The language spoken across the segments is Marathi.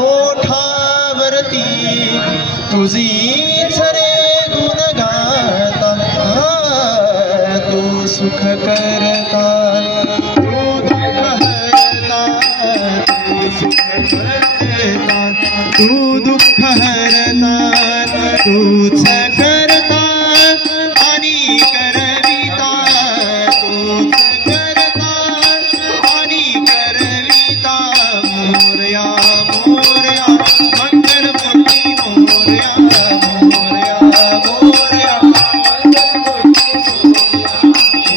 ओठावरती तुझीच रे गुण गाता, तू सुख करता, तू दुःख हरता, तू सुख करता, तू दुःख हरता, तूच करता आणि करविता, तूच करता आणि करविता. मोरया मोरया मंगलमूर्ती मोरया, मोरया मोरया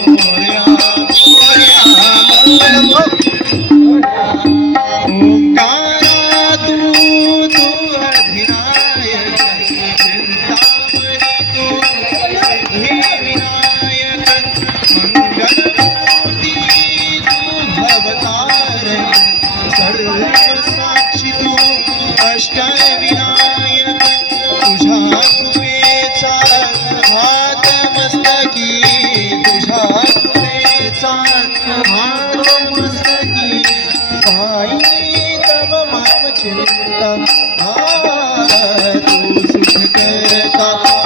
मोरया मोरया मंगलमूर्ती. ओंकारा तू तू अधिनायक, चिंतामणी तू सिद्धिविनायक, मंगलमूर्ती तू भवतारक, सर्वसाक्षी तू अष्टविनायक. तुझ्या कृपेचा हात मस्तकी, तुझ्या कृपेचा हात मस्तकी, पायी तव माम चिंता, तू सुख करता.